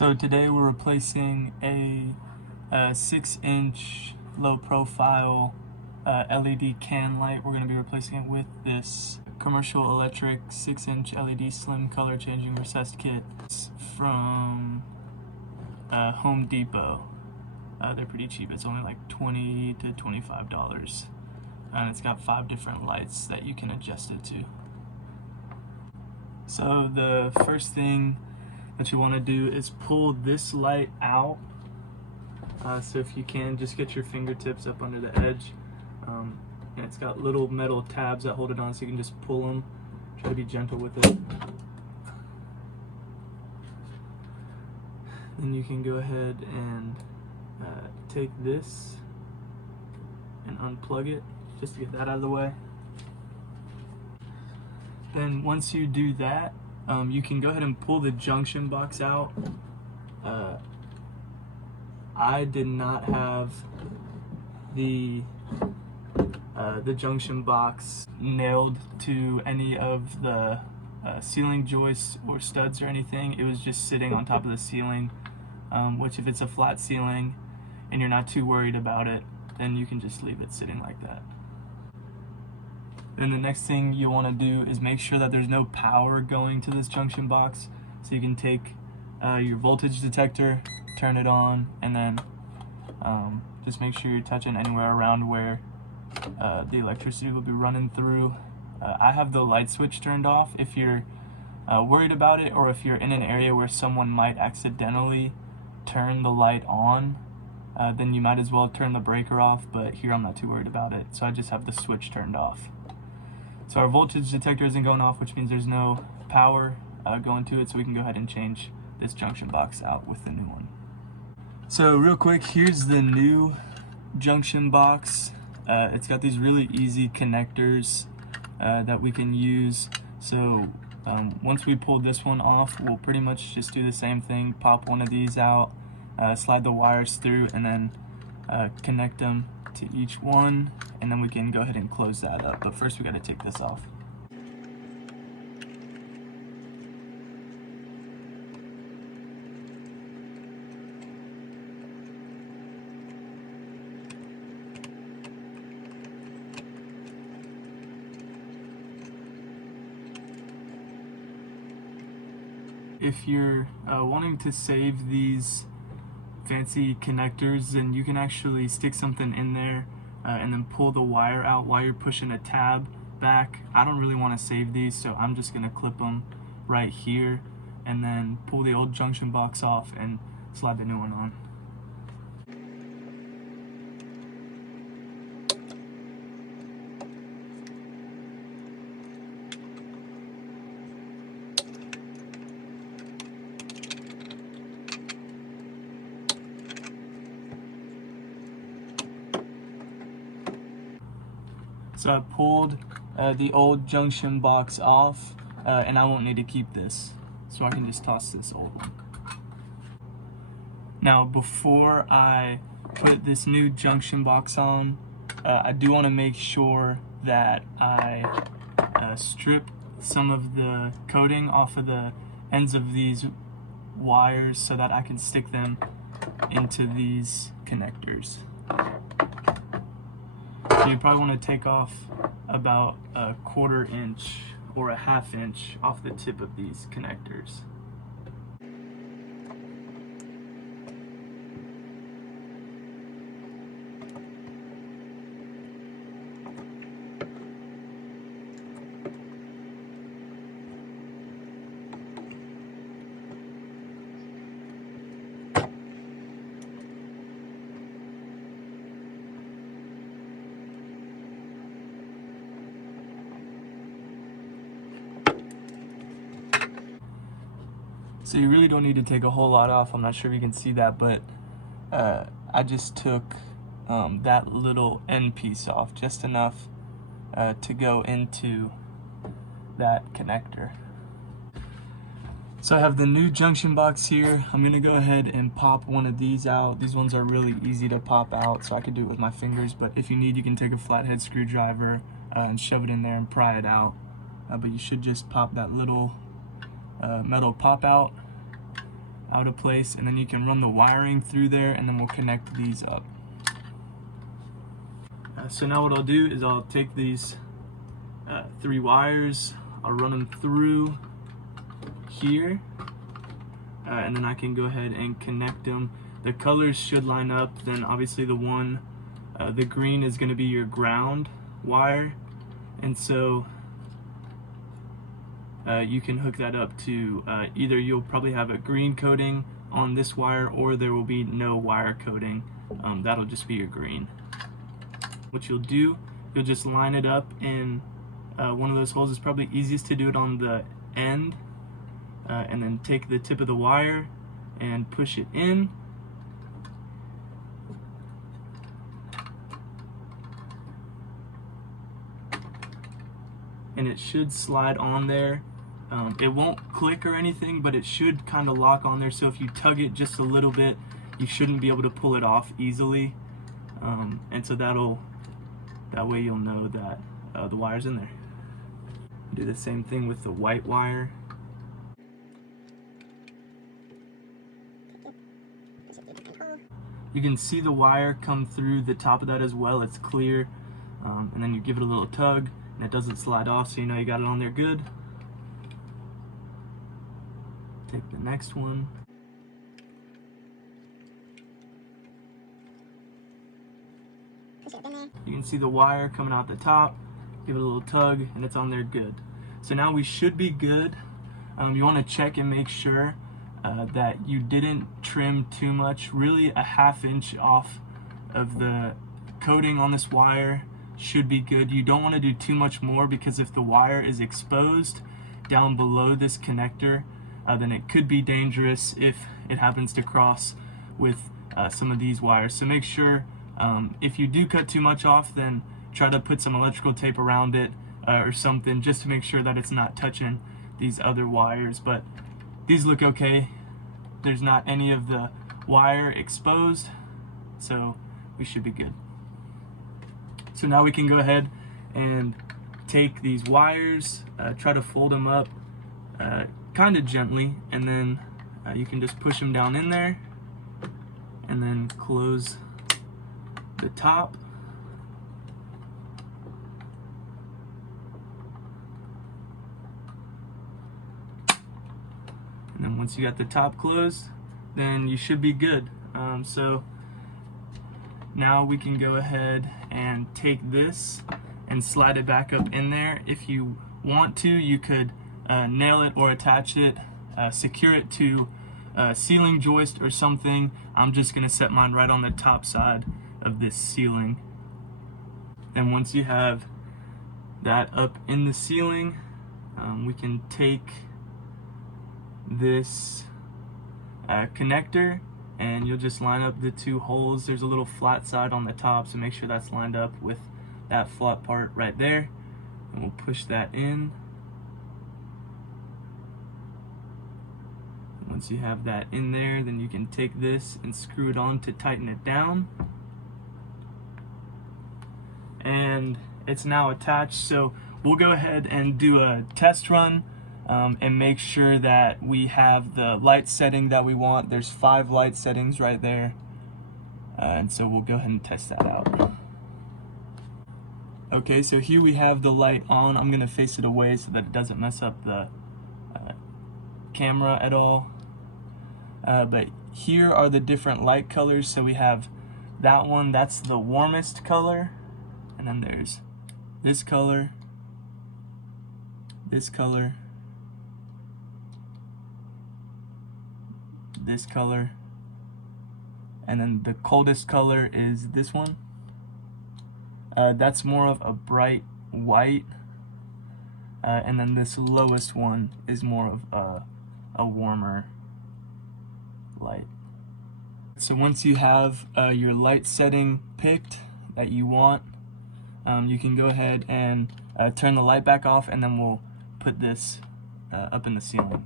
So today we're replacing a 6-inch low profile LED can light. We're going to be replacing it with this commercial electric 6-inch LED slim color changing recessed kit. It's from Home Depot. They're pretty cheap. It's only like $20 to $25. And it's got 5 different lights that you can adjust it to. So the first thing that you want to do is pull this light out. So if you can, just get your fingertips up under the edge. And it's got little metal tabs that hold it on, so you can just pull them. Try to be gentle with it. Then you can go ahead and take this and unplug it, just to get that out of the way. Then once you do that, you can go ahead and pull the junction box out. I did not have the junction box nailed to any of the ceiling joists or studs or anything. It was just sitting on top of the ceiling, which if it's a flat ceiling and you're not too worried about it, then you can just leave it sitting like that. Then the next thing you want to do is make sure that there's no power going to this junction box. So you can take your voltage detector, turn it on, and then just make sure you're touching anywhere around where the electricity will be running through. I have the light switch turned off. If you're worried about it, or if you're in an area where someone might accidentally turn the light on, then you might as well turn the breaker off, but here I'm not too worried about it, so I just have the switch turned off. So our voltage detector isn't going off, which means there's no power going to it, so we can go ahead and change this junction box out with the new one. So real quick, here's the new junction box. It's got these really easy connectors that we can use. So once we pull this one off, we'll pretty much just do the same thing, pop one of these out, slide the wires through, and then connect them to each one, and then we can go ahead and close that up. But first we got to take this off. If you're wanting to save these fancy connectors, then you can actually stick something in there and then pull the wire out while you're pushing a tab back. I don't really want to save these, so I'm just going to clip them right here and then pull the old junction box off and slide the new one on. So I pulled the old junction box off, and I won't need to keep this. So I can just toss this old one. Now before I put this new junction box on, I do want to make sure that I strip some of the coating off of the ends of these wires so that I can stick them into these connectors. So you probably want to take off about a 1/4 inch or a 1/2 inch off the tip of these connectors. So you really don't need to take a whole lot off. I'm not sure if you can see that, but I just took that little end piece off, just enough to go into that connector. So I have the new junction box here. I'm gonna go ahead and pop one of these out. These ones are really easy to pop out, so I can do it with my fingers, but if you need, you can take a flathead screwdriver and shove it in there and pry it out. But you should just pop that little metal pop out, out of place, and then you can run the wiring through there, and then we'll connect these up. So now what I'll do is I'll take these 3 wires, I'll run them through here, and then I can go ahead and connect them. The colors should line up. Then obviously the green is going to be your ground wire, and so you can hook that up to either you'll probably have a green coating on this wire, or there will be no wire coating. That'll just be your green. What you'll do, you'll just line it up in one of those holes. It's probably easiest to do it on the end, and then take the tip of the wire and push it in. And it should slide on there. It won't click or anything, but it should kind of lock on there, so if you tug it just a little bit, you shouldn't be able to pull it off easily. And so that way you'll know that the wire's in there. Do the same thing with the white wire. You can see the wire come through the top of that as well. It's clear. And then you give it a little tug, and it doesn't slide off, so you know you got it on there good. Take the next one. You can see the wire coming out the top. Give it a little tug, and it's on there good. So now we should be good. You want to check and make sure that you didn't trim too much. Really, a 1/2 inch off of the coating on this wire should be good. You don't want to do too much more, because if the wire is exposed down below this connector, then it could be dangerous if it happens to cross with some of these wires. So make sure if you do cut too much off, then try to put some electrical tape around it or something, just to make sure that it's not touching these other wires. But these look okay. There's not any of the wire exposed, so we should be good. So now we can go ahead and take these wires, try to fold them up kind of gently, and then you can just push them down in there, and then close the top. And then once you got the top closed, then you should be good. So now we can go ahead and take this and slide it back up in there. If you want to, you could nail it or attach it, secure it to a ceiling joist or something. I'm just gonna set mine right on the top side of this ceiling. And once you have that up in the ceiling, we can take this connector, and you'll just line up the 2 holes. There's a little flat side on the top, so make sure that's lined up with that flat part right there, and we'll push that in. Once you have that in there, then you can take this and screw it on to tighten it down. And it's now attached, so we'll go ahead and do a test run and make sure that we have the light setting that we want. There's 5 light settings right there, and so we'll go ahead and test that out. Okay, so here we have the light on. I'm gonna face it away so that it doesn't mess up the camera at all. But here are the different light colors. So we have that one, that's the warmest color, and then there's this color, this color, this color, and then the coldest color is this one. That's more of a bright white, and then this lowest one is more of a warmer light. So once you have your light setting picked that you want, you can go ahead and turn the light back off, and then we'll put this up in the ceiling.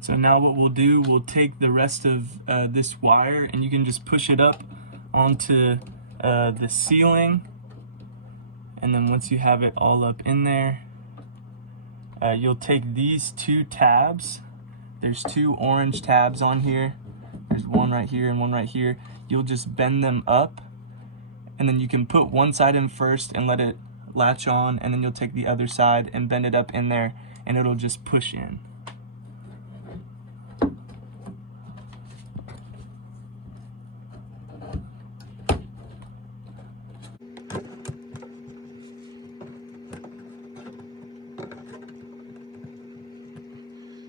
So now what we'll do, we'll take the rest of this wire, and you can just push it up onto the ceiling, and then once you have it all up in there, you'll take these two tabs. There's two orange tabs on here. There's one right here and one right here. You'll just bend them up, and then you can put one side in first and let it latch on, and then you'll take the other side and bend it up in there, and it'll just push in.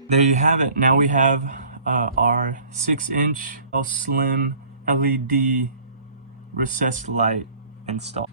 There you have it. Now we have our 6-inch slim LED recessed light installed.